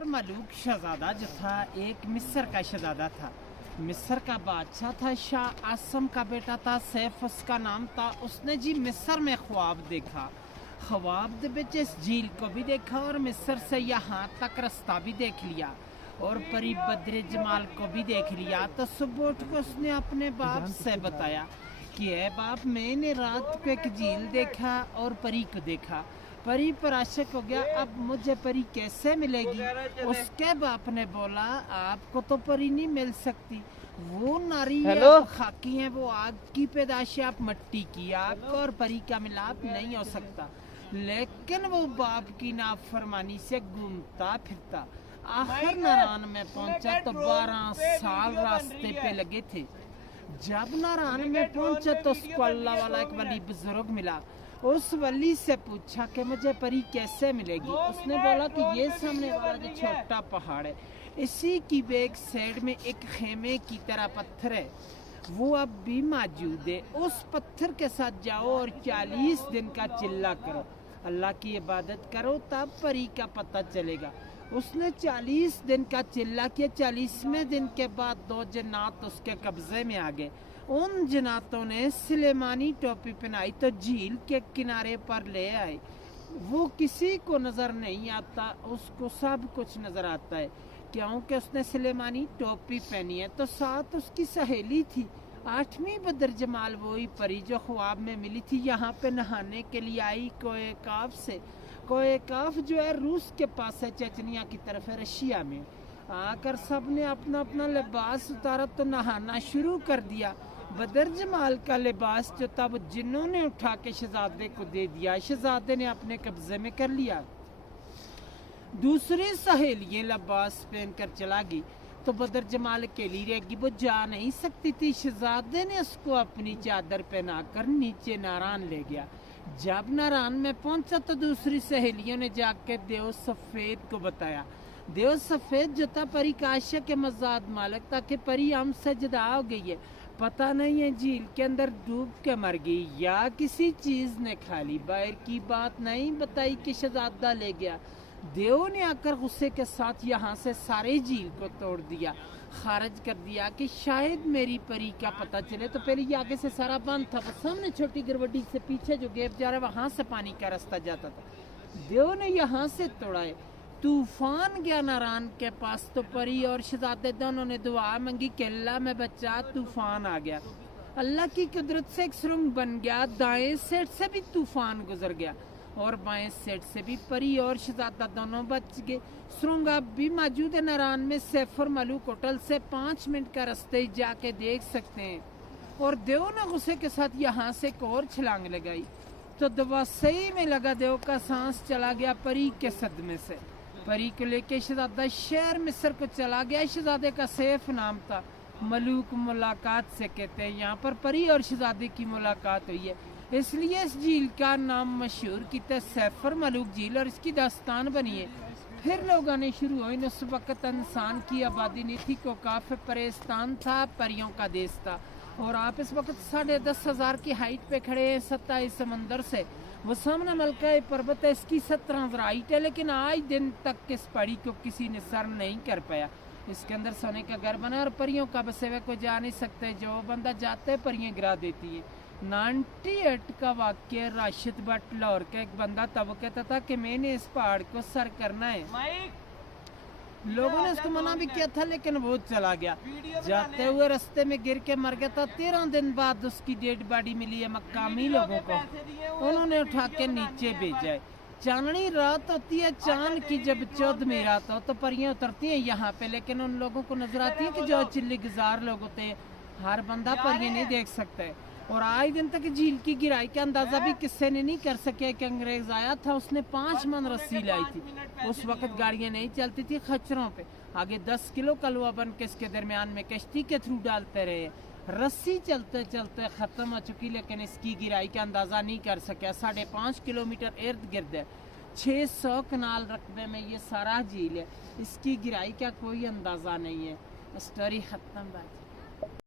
सैफर मलूक शहजादा जो था एक मिस्र का शहजादा था। मिस्र का बादशाह था, शाह आसम का बेटा था, सैफ उसका नाम था। उसने जी मिस्र में ख्वाब देखा। ख्वाब दे विच इस झील को भी देखा और मिस्र से यहाँ तक रास्ता भी देख लिया और परी बद्र जमाल को भी देख लिया। तो सुबह उठ कर उसने अपने बाप से बताया कि है बाप, मैंने रात को एक झील देखा और परी को देखा, परी पर आशिक हो गया, अब मुझे परी कैसे मिलेगी। उसके बाप ने बोला आपको तो परी नहीं मिल सकती, वो नारी आप खाकी हैं, वो आग की पैदाश है, आप मट्टी की, आपको और परी का मिलाप नहीं हो सकता। लेकिन वो बाप की नाफरमानी से घूमता फिरता आखिर नारायण में पहुंचा तो 12 साल रास्ते पे लगे थे। जब नारायण में पहुंचा तो उसको अल्लाह वाला एक वली बुजुर्ग मिला। उस वली से पूछा कि मुझे परी कैसे मिलेगी। उसने बोला कि ये सामने वाला जो छोटा पहाड़ है, इसी की बैक साइड में एक खेमे की तरह पत्थर है, वो अब भी मौजूद है। उस पत्थर के साथ जाओ और 40 दिन का चिल्ला करो, अल्लाह की इबादत करो, तब परी का पता चलेगा। उसने 40 दिन का चिल्ला किया। 40वें दिन के बाद 2 जन्नात उसके कब्जे में आ गए। उन जन्नातों ने सुलेमानी टोपी पहनाई तो झील के किनारे पर ले आए। वो किसी को नजर नहीं आता, उसको सब कुछ नजर आता है क्योंकि उसने सुलेमानी टोपी पहनी है। तो साथ उसकी सहेली थी 8वीं बद्र जमाल, वही परी जो ख्वाब में मिली थी। यहाँ पे नहाने के लिए आई कोए काफ से। कोए काफ जो है रूस के पास है, चेचनिया की तरफ है, रशिया में। आकर सब ने अपना अपना लिबास उतारा तो नहाना शुरू कर दिया। बदर जमाल का लिबास जो था वो जिन्हों ने उठा के शहजादे को दे दिया, शहजादे ने अपने कब्जे में कर लिया। दूसरी सहेलियां लिबास पहन कर चला गई तो बदर जमाल अकेली रहेगी, वो जा नहीं सकती थी। शहजादे ने उसको अपनी चादर पहनाकर नीचे नारायण ले गया। जब नारायण में पहुंचा तो दूसरी सहेलियों ने जाके देव सफेद को बताया। देव सफेद जो था परी का आशिक के मजाद मालिक था कि परी हमसे जुदा हो गई है, पता नहीं है झील के अंदर डूब के मर गई या किसी चीज ने खा ली। बाहर की बात नहीं बताई कि शहजादा ले गया। देव ने आकर गुस्से के साथ यहाँ से सारे झील को तोड़ दिया, खारिज कर दिया कि शायद मेरी परी का पता चले। तो पहले ये आगे से सारा बंद था, वो सामने छोटी गिरवटी से पीछे जो गैप जा रहा है वहां से पानी का रास्ता जाता था। देव ने यहाँ से तोड़ाए। तूफान गया नारायण के पास तो परी और शहजादे दोनों ने दुआ मांगी कि अल्लाह में बचा। तूफान आ गया, अल्लाह की कुदरत से एक सुरंग बन गया। दाएं साइड से भी तूफान गुजर गया और बाएं साइड से भी। परी और शहजादा दोनों बच गए। सुरंग अब भी मौजूद है नारायण में। सैफर मलूक होटल से 5 मिनट का रास्ते जाके देख सकते हैं। और देव ने गुस्से के साथ यहाँ से एक और छलांग लगाई तो दवा सही में लगा। देव का सांस चला गया परी के सदमे से। परी को लेके शहजादा शहर मिस्र को चला गया। शहजादे का सैफ नाम था। मलूक मुलाकात से कहते हैं, यहाँ पर परी और शहजादे की मुलाकात हुई है, इसलिए इस झील का नाम मशहूर किया सैफर मलूक झील और इसकी दास्तान बनी है। फिर लोग आने शुरू हुए। उस वक्त इंसान की आबादी नहीं थी, को काफी परेशान था, परियों का देश था। और आप इस वक्त 10,500 की हाइट पे खड़े हैं 27 समंदर से। वो सामने मलका पर्वत है, इसकी 17,000 हाइट है, लेकिन आज दिन तक इस पहाड़ी को किसी ने सर नहीं कर पाया। इसके अंदर सोने का घर बना और परियों का बसे हुए को जा नहीं सकते, जो बंदा जाते परियां गिरा देती है। 98 का वाक्य राशिद भट्ट लाहौर का एक बंदा था, वो कहता था कि मैंने इस पहाड़ को सर करना है। लोगों ने उसको मना भी किया था लेकिन वो चला गया। जाते हुए रास्ते में गिर के मर गया था। 13 दिन बाद उसकी डेड बॉडी मिली है मकामी लोगों को, उन्होंने उठा के नीचे भेजा है। चांदनी रात होती है चांद की, जब 14वीं रात हो तो परियां उतरती हैं यहाँ पे, लेकिन उन लोगों को नजर आती है कि जो चिल्ली गुजार लोग होते हैं। हर बंदा परियां नहीं देख सकता है। और आज दिन तक झील की गिराई का अंदाजा भी किसी ने नहीं कर सके। कि अंग्रेज आया था, उसने 5 मन रस्सी लाई थी। उस वक्त गाड़ियां नहीं चलती थी खच्चरों पे, आगे 10 किलो कलवा बन के इसके दरमियान में कश्ती के थ्रू डालते रहे। रस्सी चलते चलते खत्म हो चुकी, लेकिन इसकी गिराई का अंदाजा नहीं कर सके। 5.5 किलोमीटर इर्द गिर्द है, 600 कनाल रकबे में ये सारा झील है। इसकी गिराई का कोई अंदाजा नहीं है। स्टोरी खत्म बात।